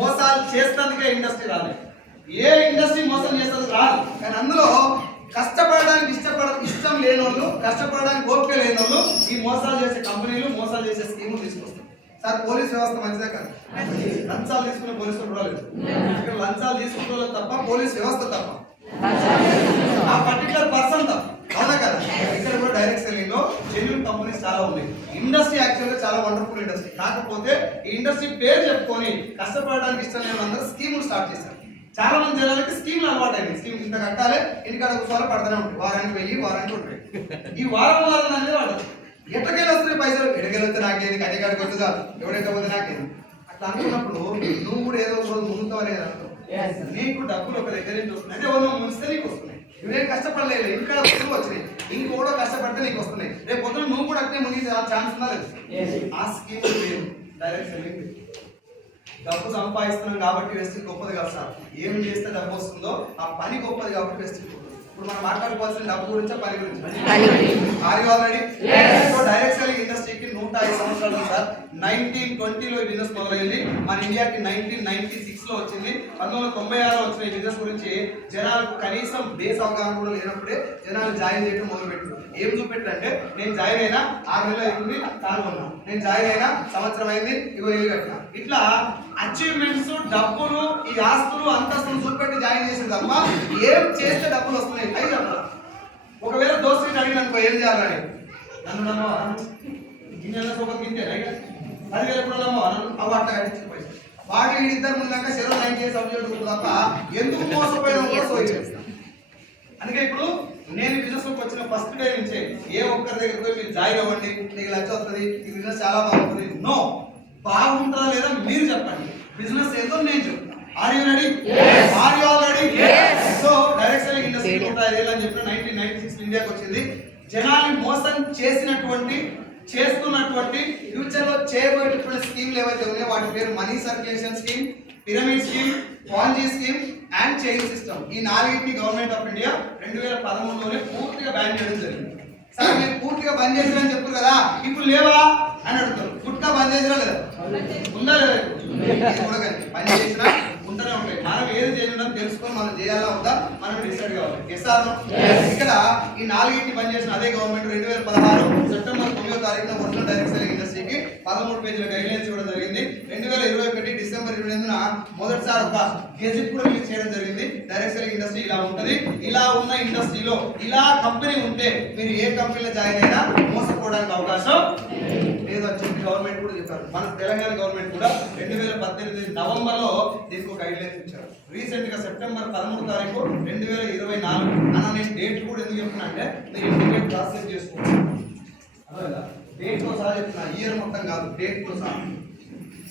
మోసాలు చేస్తేందుకే ఇండస్ట్రీ రాలేదు. ఏ ఇండస్ట్రీ మోసం చేస్తుంది రాదు. కానీ అందులో కష్టపడడానికి ఇష్టం లేని వాళ్ళు, కష్టపడడానికి ఓపిక లేని వాళ్ళు ఈ మోసాలు చేసే కంపెనీలు, మోసాలు చేసే స్కీములు తీసుకొస్తారు. సార్ పోలీస్ వ్యవస్థ మంచిదే కదా, లంచాలు తీసుకునే పోలీసులు కూడా లేదు. ఇక్కడ లంచాలు తీసుకునే వాళ్ళు తప్ప, పోలీస్ వ్యవస్థ తప్ప, ఆ పర్టికులర్ పర్సన్ తప్ప, అవునా కదా. ఇక్కడ కూడా డైరెక్ట్ సెల్లింగ్ లో జెన్యూన్ కంపెనీస్ చాలా ఉన్నాయి. ఇండస్ట్రీ యాక్చువల్ గా చాలా వండర్ఫుల్ ఇండస్ట్రీ. కాకపోతే ఈ ఇండస్ట్రీ పేరు చెప్పుకొని కష్టపడడానికి ఇష్టం లేని అందరూ స్కీములు స్టార్ట్ చేశారు. చాలా మంది జనాలకి స్కీమ్లు అలవాటు అయింది. స్కీమ్ ఇంత కట్టాలి, ఇంటికాడ ఒకసారి పడుతూనే ఉంటాయి, వారానికి 1000, వారానికి ఉంటాయి. ఈ వారం అనేది వాడదు. ఎట్టకెళ్ళి వస్తున్నాయి పైసలు, ఎడకెళ్ళి వస్తే నాకేది, కట్టెకాడికి వస్తుందా, ఎవడైతే పోతే నాకేది. అట్లా అనుకున్నప్పుడు నువ్వు కూడా ఏదో ఒక రోజు ముందుతావనే అర్థం. నీకు డబ్బులు ఒక దగ్గర నుంచి వస్తున్నాయి, అంటే ఎవరు ముంచితే నీకు వస్తున్నాయి. నువ్వేం కష్టపడలేదు, ఇంటికాడ వస్తువులు వచ్చినాయి, ఇంకోడో కష్టపడితే నీకు వస్తున్నాయి. రేపు పొద్దున నువ్వు కూడా అట్లే ముందు ఛాన్స్ ఉందా లేదు. ఆ స్కీమ్ లేదు, డైరెక్ట్ సెల్లింగ్. డబ్బు సంపాదిస్తున్నాం కాబట్టి వెస్టింగ్ గొప్పది కాదు సార్. ఏం చేస్తే డబ్బు వస్తుందో ఆ పని గొప్పది కాబట్టి వెస్టింగ్. ఇప్పుడు మనం మాట్లాడుకోవాల్సిన డబ్బు గురించి, పని గురించి. ఆల్రెడీ డైరెక్ట్ సెల్లింగ్ ఇండస్ట్రీకి 105 సంవత్సరాలు సార్. 1920లో ఈ బిజినెస్ మొదలైంది. మన ఇండియాకి 1996లో వచ్చింది. 1996లో వచ్చిన ఈ బిజినెస్ గురించి జనాలకు కనీసం బేస్ అవగాహన కూడా లేనప్పుడే జనాలు జాయిన్ చేయడం మొదలుపెట్టారు. ఏం చూపెట్టంటే, నేను జాయిన్ అయినా 6 నెలలు అవుతుంది, కారు కొన్నా, నేను జాయిన్ అయినా సంవత్సరం అయింది, ఇగో ఇల్లు కట్టినా. ఇట్లా అచీవ్మెంట్స్, డబ్బులు, ఈ ఆస్తులు, అంతస్తులు చూపెట్టి జాయిన్ చేసేది తప్ప ఏం చేస్తే డబ్బులు వస్తున్నాయి అయి చెప్పాలి. ఒకవేళ దోస్తుని అడిగిన అనుకో ఏం చేయాలని, నన్ను గిన్నెల సోపతి గింటే 10,000 ఎప్పుడు అవి అట్లా కట్టించిన పైసలు వాటి వీడిద్దరు ముందాక 90 సబ్జెక్ట్ తప్ప ఎందుకు మోసపోయిన. అందుకే ఇప్పుడు నేను బిజినెస్ లోకి వచ్చిన ఫస్ట్ డే నుంచే ఏ ఒక్కరి దగ్గర పోయి మీరు జాయిన్ అవ్వండి, నీకు లక్ష వస్తుంది, ఈ బిజినెస్ చాలా బాగుంటుంది, నో. బాగుంటుందా లేదా మీరు చెప్పండి, బిజినెస్ ఏదో నేను చెప్తాను. Are you ready? So direct selling industry 105 ఏళ్ళు అని చెప్పిన 1996 ఇండియాకి వచ్చింది. జనాన్ని మోసం చేస్తున్నటువంటి ఫ్యూచర్ లో చేయబోయేటటువంటి స్కీమ్లు ఏవైతే ఉన్నాయో వాటి పేరు money circulation scheme, pyramid scheme, Ponzi scheme and chain system. ఈ 4ని గవర్నమెంట్ ఆఫ్ ఇండియా 2013లోనే పూర్తిగా బ్యాన్ చేయడం జరిగింది. సరే మీరు పూర్తిగా బంద్ చేసిరని చెప్తారు కదా, ఇప్పుడు లేవా అని అడుగుతారు. గుట్కా బంద్ చేసిరా లేదా, ఉందా లేదా, కూడా కానీ బంద్ చేసినా ఉంటూనే ఉంటాయి. మనం ఏది చేయడం తెలుసుకొని మనం చేయాలా ఉందా మనం డిసైడ్ కావాలి. ఇక్కడ ఈ 4ని బంద్ చేసిన అదే గవర్నమెంట్ 2016 సెప్టెంబర్ 9వ తారీఖున ఒరిజినల్ డైరెక్ట్ సెల్లింగ్ ఇండస్ట్రీకి 13 పేజీల గైడ్లైన్స్ ఇవ్వడం జరిగింది. 2021 డిసెంబర్ 28న మొదటిసారి ఒక గెజిట్ కూడా రిలీజ్ చేయడం జరిగింది. డైరెక్ట్ సెల్లింగ్ ఇండస్ట్రీ ఇలా ఉంటుంది. ఇలా ఉన్న ఇండస్ట్రీలో ఇలా కంపెనీ ఉంటే మీరు ఏ కంపెనీలో జాయిన్ అయినా మోసపోవడానికి అవకాశం లేదు అని చెప్పి గవర్నమెంట్ కూడా చెప్పారు. మన తెలంగాణ గవర్నమెంట్ కూడా 2018 నవంబర్లో దీనికి గైడ్లైన్స్ ఇచ్చారు. రీసెంట్ గా సెప్టెంబర్ 13వ తారీఖు 2024 అన్న నేను డేట్ కూడా ఎందుకు చెప్తున్నా అంటే మీరు ఇంటిమేట్ ప్రాసెస్ చేసుకోవచ్చు. అదే డేట్ తో సహా చెప్తున్నా, ఇయర్ మొత్తం కాదు, డేట్ తో సహా.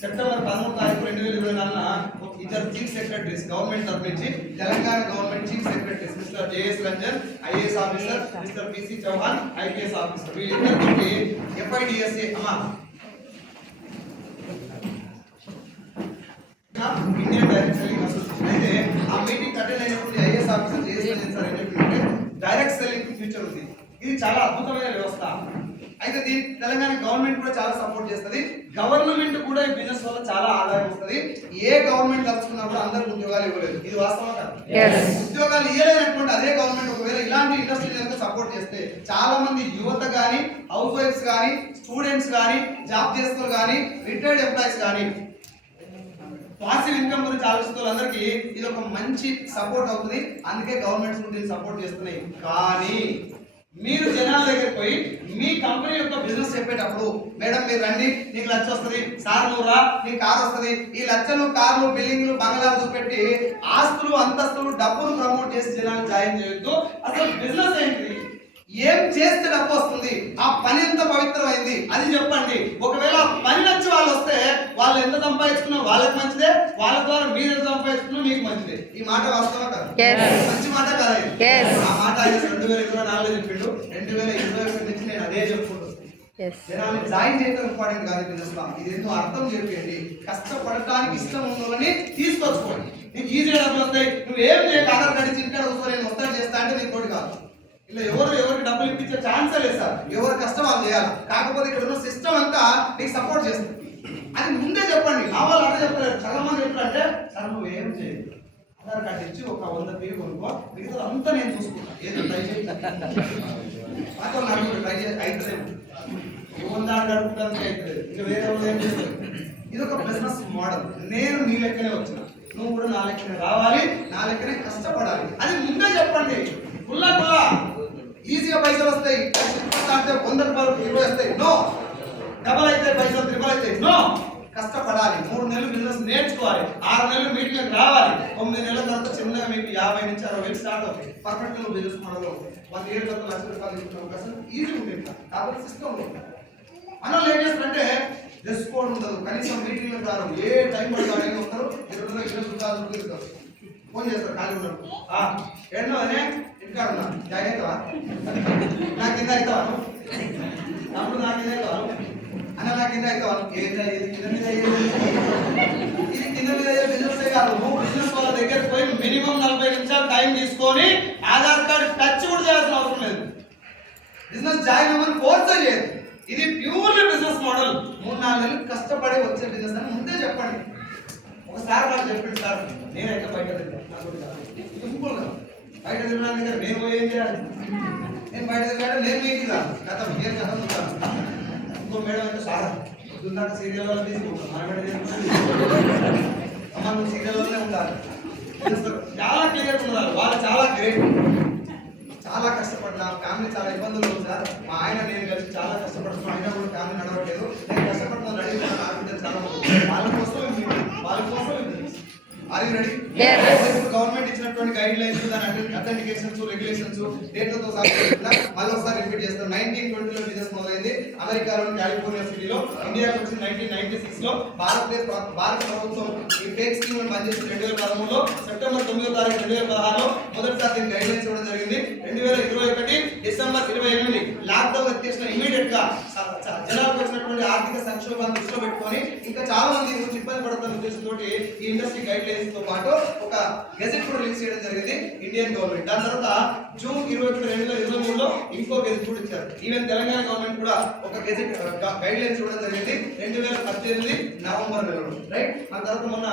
సెప్టెంబర్ 13వ తారీఖు 2024 ఇద్దరు చీఫ్ సెక్రటరీస్ గవర్నమెంట్ తరఫు నుంచి, Telangana government chief secretaries mister JS Ranjan IAS officer, mister PC Chauhan IPS officer, వీళ్ళిద్దరికి FIDSA Indian direct selling association అయితే ఆ మీటింగ్ అటెండ్ అయినప్పుడు IAS officer JS Ranjan sir ఏం చెప్పిందంటే డైరెక్ట్ సెల్లింగ్ ఫ్యూచర్ ఉంది, ఇది చాలా అద్భుతమైన వ్యవస్థ. అయితే దీని తెలంగాణ గవర్నమెంట్ కూడా చాలా సపోర్ట్ చేస్తుంది. గవర్నమెంట్ కూడా ఈ బిజినెస్ వల్ల చాలా ఆదాయం వస్తుంది. ఏ గవర్నమెంట్ తలుచుకున్నా కూడా అందరికి ఉద్యోగాలు ఇవ్వలేదు, ఇది వాస్తవం కదా. ఉద్యోగాలు ఇవ్వలేనటువంటి అదే గవర్నమెంట్ ఒకవేళ ఇలాంటి ఇండస్ట్రీ సపోర్ట్ చేస్తే చాలా మంది యువత కానీ, హౌస్ వైఫ్స్ కానీ, స్టూడెంట్స్ కానీ, జాబ్ చేస్తున్న కానీ, రిటైర్డ్ ఎంప్లాయీస్ కానీ, పాసివ్ ఇన్కమ్ గురించి ఆలోచిస్తున్న వాళ్ళందరికీ ఇది ఒక మంచి సపోర్ట్ అవుతుంది. అందుకే గవర్నమెంట్స్ దీన్ని సపోర్ట్ చేస్తున్నాయి. కానీ మీరు జనాల దగ్గరికి పోయి మీ కంపెనీ యొక్క బిజినెస్ చెప్పేటప్పుడు, మేడం మీరు రండి, నీకు లక్ష వస్తుంది, సార్ నువ్వు రా, నీకు కారు వస్తుంది, ఈ లక్షలు, కార్లు, బిల్డింగ్లు, బంగ్లాలు చూపెట్టి ఆస్తులు, అంతస్తులు, డబ్బులు ప్రమోట్ చేసి జనాలు జాయిన్ చేయొద్దు. అసలు బిజినెస్ ఏంటి, ఏం చేస్తే డబ్బు వస్తుంది, ఆ పని ఎంత పవిత్రమైంది అది చెప్పండి. ఒకవేళ పని నచ్చి వాళ్ళు వస్తే వాళ్ళు ఎంత సంపాదించుకున్నా వాళ్ళకి మంచిదే, వాళ్ళ ద్వారా మీరు ఎంత సంపాదించుకున్నా మీకు మంచిదే. ఈ మాట వాస్తవం కదా, మంచి మాట కదా. ఆ మాట 2024లో చెప్పిండు, 2021 నుంచి నేను అదే చెప్పుకుంటున్నాను. జనాన్ని జాయిన్ చేయడం ఇంపార్టెంట్ కాదు బిజినెస్ లో, ఇది ఎందుకు అర్థం చెప్పండి. కష్టపడటానికి ఇష్టం ఉన్నదని తీసుకొచ్చుకోండి. నీకు ఈజీగా డబ్బులు వస్తాయి, నువ్వు ఏం చేయక ఆధార్ కార్డు ఇచ్చి ఇంటికాడ కూర్చో నేను వస్తాను చేస్తా అంటే నీకు తోటి కాదు. ఇలా ఎవరికి డబ్బులు ఇప్పించే ఛాన్సే లేదు సార్. ఎవరి కష్టం వాళ్ళు చేయాలి. కాకపోతే ఇక్కడ ఉన్న సిస్టమ్ అంతా నీకు సపోర్ట్ చేస్తుంది. అది ముందే చెప్పండి. కావాలి అదే చెప్తారు. చాలా మంది ఎట్లంటే సార్ నువ్వు ఏం చేయదు, ఆధార్ కార్డు ఇచ్చి ఒక 100 పేరు కొనుక్కో, మిగతా అంతా నేను చూసుకుంటా, ఏదో ట్రై చేయి మాతో నాకు ట్రై చేసి అవుతుందేమో, 100 గడుపుతానికి అవుతుంది, ఇంకా వేరే వాళ్ళు ఏం చేస్తారు. ఇది ఒక బిజినెస్ మోడల్. నేను నీ లెక్కనే వచ్చిన, నువ్వు కూడా నా లెక్కనే రావాలి, నా లెక్కనే కష్టపడాలి అది ముందే చెప్పండి. కుల్లా ఈజీగా పైసలు వస్తాయి అంటే 100 రూపాయలు 20 వస్తాయి, నో. డబల్ అయితే పైసలు ట్రిపుల్ అయితే నో. కష్టపడాలి, 3 నెలలు బిజినెస్ నేర్చుకోవాలి, 6 నెలలు మీటింగ్ రావాలి, 9 నెలల తర్వాత చిన్నగా మీకు 50 నుంచి 60 వేలు స్టార్ట్ అవుతాయి. పర్ఫెక్ట్ గా బిజినెస్ మోడల్ 1 ఇయర్ తర్వాత 1,00,000 రూపాయలు తీసుకునే అవకాశం ఈజీ ఉంటుంది. కాబట్టి సిస్టమ్ ఉంటుంది. మనం ఏం చేస్తారంటే డ్రెస్ కోడ్ ఉండదు, కనీసం మీటింగ్ రారు, ఏ టైం పడుతుంది వస్తారు, 20 రూపాయలు ఫోన్ చేస్తారు ఖాళీ ఉన్నారు, ఎన్నో అనే ఇంకా ఉన్నా జాయిన్ అవుతావా, నా కింద అవుతావా, అప్పుడు నా కింద అవుతావు అన్న, నా కింద అవుతావా, ఏం ఇది కింద మీద ఇది కింద మీద బిజినెస్ కాదు. నువ్వు బిజినెస్ వాళ్ళ దగ్గర పోయి మినిమం 40 నిమిషాలు టైం తీసుకొని ఆధార్ కార్డు టచ్ కూడా చేయాల్సిన అవసరం లేదు. బిజినెస్ జాయిన్ అవ్వని ఫోర్స్ చేయదు. ఇది ప్యూర్లీ బిజినెస్ మోడల్. 3-4 నెలలు కష్టపడి వచ్చే బిజినెస్ అని ముందే చెప్పండి. ఒకసారి నాకు చెప్పింది సార్, నేనైతే బయట సింపుల్గా బయట తినడానికి నేను పోయి ఏం చేయాలి, నేను బయట తిరగాలి, నేను మీకు కథ మీరు కథ ఉంటాను. ఇంకో మేడం అయితే సార్ పొద్దున్నాక సీరియల్ వల్ల తీసుకుంటాం, మన మేడం అమ్మ నువ్వు సీరియల్ వల్లనే ఉండాలి, చాలా క్లియర్ ఉన్నారు వాళ్ళు, చాలా గ్రేట్. చాలా కష్టపడ్డా, ఫ్యామిలీ చాలా ఇబ్బందులు ఉంది సార్, మా ఆయన నేను కలిసి చాలా కష్టపడుతున్నాం, అయినా కూడా ఫ్యామిలీ నడవట్లేదు, నేను కష్టపడుతున్నా రెడీ చాలా వాళ్ళ కోసం రెడీ. గవర్నమెంట్ ఇచ్చినటువంటి గైడ్ లైన్స్, దాని అథెంటికేషన్స్, రెగ్యులేషన్స్ డేట్లతో మళ్ళీ ఒకసారి రిపీట్ చేస్తాం. 1920లో బిజినెస్ మొదలైంది అమెరికాలోని కాలిఫోర్నియా సిటీలో. ఇండియాకి వచ్చి 1996లో భారత ప్రభుత్వం ఈ ఫేక్ స్కీమ్ బంద్ చేసి 2013లో సెప్టెంబర్ 9వ తారీఖు 2016లో మొదటిసారి దీనికి గైడ్ లైన్స్ ఇవ్వడం జరిగింది. 2021 డిసెంబర్ 28 లాక్డౌన్ ఎత్తేసిన ఇమీడియట్ గా జనాలకు వచ్చినటువంటి ఆర్థిక సంక్షోభాన్ని దృష్టిలో పెట్టుకొని ఇంకా చాలా మంది ఇబ్బంది పడుతున్న ఉద్దేశంతో ఈ ఇండస్ట్రీ గైడ్ లైన్స్ తో పాటు ఒక గెజెట్ కూడా రిలీజ్ చేయడం జరిగింది ఇండియన్ గవర్నమెంట్. దాని తర్వాత జూన్ 21, 2023లో ఇంకో గెజెట్ కూడా ఇచ్చారు. ఈవెన్ తెలంగాణ గవర్నమెంట్ కూడా ఒక గెజెట్ గైడ్ లైన్స్ ఇవ్వడం జరిగింది 2018 నవంబర్ నెలలో, రైట్. ఆ తర్వాత మొన్న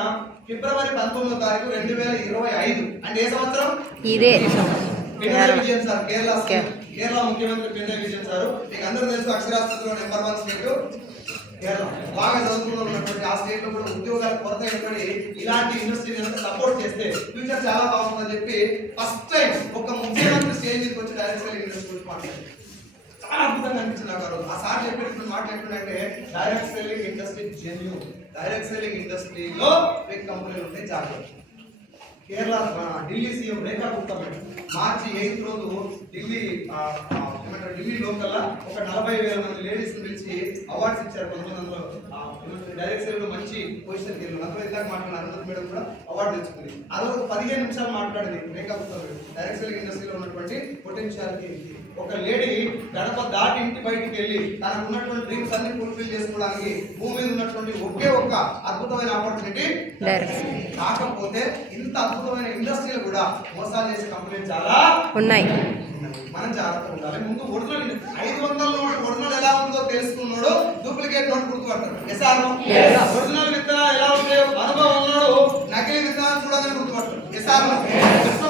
ఫిబ్రవరి 19వ తారీఖు 2025 అంటే ఏ సంవత్సరం ఇదే పినరయి విజయన్ సార్, కేరళ ముఖ్యమంత్రి పినరయి విజయన్ సార్. మీకు అందరూ తెలుసు అక్షరాస్యతలో నెంబర్ 1 స్టేట్ కేరళ. బాగా చదువుకున్నటువంటి ఆ స్టేట్ లో కూడా ఉద్యోగాల కొరత ఏర్పడి ఇలాంటి ఇండస్ట్రీ సపోర్ట్ చేస్తే ఫ్యూచర్ చాలా బాగుంటుందని చెప్పి ఫస్ట్ టైం ఒక ముఖ్యమంత్రి స్టేజ్ మీదకి వచ్చి డైరెక్ట్ సెల్లింగ్ ఇండస్ట్రీ గురించి మాట్లాడారు. చాలా అద్భుతంగా అనిపించింది నాకు. ఆ సార్ చెప్పేటువంటి మాట్లాడుతుంటే direct selling industry genuine, direct selling ఇండస్ట్రీలో బిగ్ కంపెనీలు ఉంటాయి జాగ్రత్త. కేరళ ఢిల్లీ సీఎం రేఖా గుప్తా మేడం మార్చి 8 రోజు ఢిల్లీ లోకల్ ఒక 40,000 మంది లేడీస్ పిలిచి అవార్డ్స్ ఇచ్చారు. 1900 డైరెక్ట్ సెల్ మంచి పొజిషన్కి వెళ్ళారు. అందులో ఇందాక మాట్లాడిన అనంత్ మేడం కూడా అవార్డు తెచ్చుకుంది. అదో 15 నిమిషాలు మాట్లాడింది రేఖా గుప్తా మేడం. డైరెక్ట్ సెల్ ఇండస్ట్రీలో ఉన్నటువంటి పొటెన్షియాలిటీ, ఒక లేడీ గడప దాటి ఇంటి బయటికి వెళ్ళి తనకు ఉన్నటువంటి డ్రీమ్స్ అన్ని ఫుల్ఫిల్ చేసుకోవడానికి భూమి మీద ఉన్నటువంటి ఒకే ఒక్క అద్భుతమైన ఆపర్చునిటీ. కాకపోతే ఇంత అద్భుతమైన ఇండస్ట్రీలు కూడా మోసాలు చేసే కంపెనీలు చాలా ఉన్నాయి. మనం జాగ్రత్తగా ఉండాలి. ముందు ఒరిజినల్ 500 నోట్ ఒరిజినల్ ఎలా ఉందో తెలుసుకున్నాడు, డూప్లికేట్ నోట్ గుర్తుపడతాడు. ఒరిజినల్ విత్తనాలు ఎలా ఉంటాయో అనుభవం ఉన్నాడు, నకిలీ విత్తనాలు చూడగానే గుర్తుపడతాడు.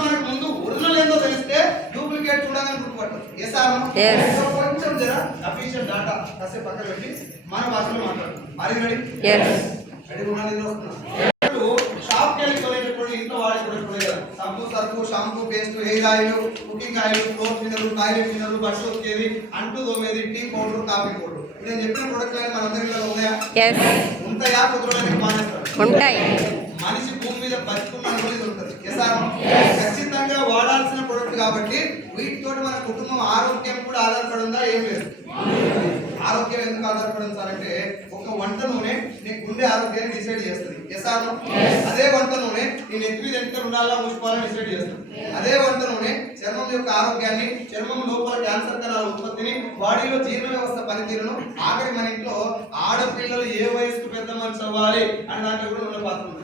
మనకు ముందు ఒరిజినల్ ఏందో తెలిస్తే డూప్లికేట్ చూడగానే గుర్తుపడతాడు. కొంచెం జర అఫీషియల్ డాటా కాసేపు పక్కన పెట్టి మన భాషలో మాట్లాడు. మరి రెడీ రెడీ ఉండాలి. షాప్కి వెళ్ళి కొనేటప్పుడు ఇంట్లో వాడేటప్పుడు సబ్బు, Surf, shampoo, paste, hair oil, cooking oil, floor cleaner, toilet cleaner, బట్టలు ఉతికేది, అంటు తోమేది, టీ పౌడర్, కాఫీ పౌడర్. ఇప్పుడు నేను చెప్పిన ప్రొడక్ట్ మన అందరి ఉన్నాయా? ఉంటాయా? కుదరడానికి మానేస్తారు. మనిషి భూమి మీద బతుకున్న ఇది ఉంటుంది. ఖచ్చితంగా వాడాల్సిన ప్రొడక్ట్ కాబట్టి వీటితో మన కుటుంబం ఆరోగ్యం కూడా ఆధారపడి ఉందా? ఏం లేదు. ఆరోగ్యం ఎందుకు ఆధారపడి సార్ అంటే ఒక వంట నూనె నీ గుండె ఆరోగ్యాన్ని డిసైడ్ చేస్తుంది. అదే వంట నూనె నేను ఎత్తి ఎంత ఉండాలా మూసుకోవాలని డిసైడ్ చేస్తుంది. అదే వంట నూనె చర్మం యొక్క ఆరోగ్యాన్ని, చర్మం లోపల క్యాన్సర్ కణాల ఉత్పత్తిని, బాడీలో జీర్ణ వ్యవస్థ పనితీరును, ఆఖరి మన ఇంట్లో ఆడపిల్లలు ఏ వయసుకు పెద్ద మనిషి అవ్వాలి అని దాంట్లో కూడా నూనె పాత్ర ఉంది.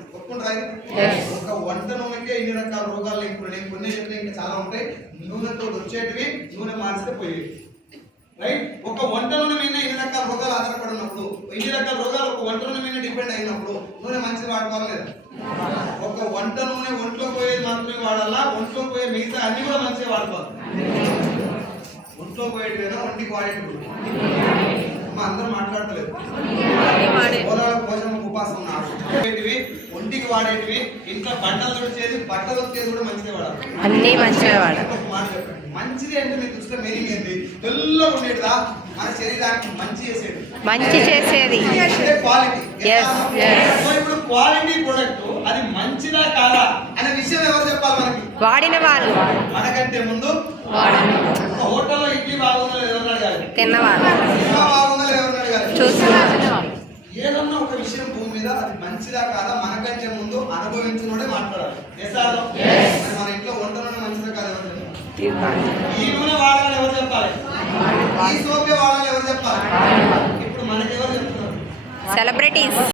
ఒక వంట నూనెకే ఇన్ని రకాల రోగాలు ఇప్పుడు నేను కొన్ని చెప్పిన ఇంకా చాలా ఉంటాయి. నూనెతో వచ్చేటివి నూనె మారిస్తే పోయేవి, రైట్. ఒక వంట నూనె మీద ఇన్ని రకాల రోగాలు ఆధారపడి ఉన్నప్పుడు, ఇన్ని రకాల రోగాలు ఒక వంట నూనె మీద డిపెండ్ అయినప్పుడు నూనె మంచిగా వాడుకోవాలి లేదా? ఒక పోయే మిగతా అన్ని కూడా మంచిగా వాడుకోవాలి. ఒంట్లో పోయేటివేనా ఒంటికి వాడేటివి? అందరూ మాట్లాడతలేదు. భోజనం ఉపాసం పోయేటివి ఒంటికి వాడేటివి, ఇంట్లో బట్టలు తుడిచేది బట్టలు వచ్చేది కూడా మంచిగా వాడాలి. అన్ని మంచిగా వాడాలి. మాట చెప్పండి, మంచిది అంటే మీ దృష్టిలో మీనింగ్ ఏంటి? తెల్లగా ఉండేటిదా మన శరీరానికి మంచి చేసేది, మంచి చేసేది క్వాలిటీ. Yes, yes. ఇప్పుడు క్వాలిటీ ప్రొడక్ట్ అది మంచిదా కాదా అనే విషయం ఎవరు చెప్పాలి మనకి? వాడిన వాళ్ళు. మనకంటే ముందు హోటల్లో ఇడ్లీ బాగుందా లేదా ఎవరు అడగాలి? తిన్నవాళ్ళు. సినిమా బాగుందా లేదా ఎవరు అడగాలి? చూస్తున్నారు. ఏదన్నా ఒక విషయం భూమి మీద అది మంచిదా కాదా మనకంటే ముందు అనుభవించినోడే మాట్లాడాలి. మరి మన ఇంట్లో వంట నూనె మంచిదా కాదా ఎవరు చెప్పాలి? ఈ నూనె వాడాలని ఎవరు చెప్పాలి? ఈ సోపే వాడాలని ఎవరు చెప్పాలి? ఇప్పుడు మనకి ఎవరు చెప్తున్నారు? సెలబ్రిటీస్.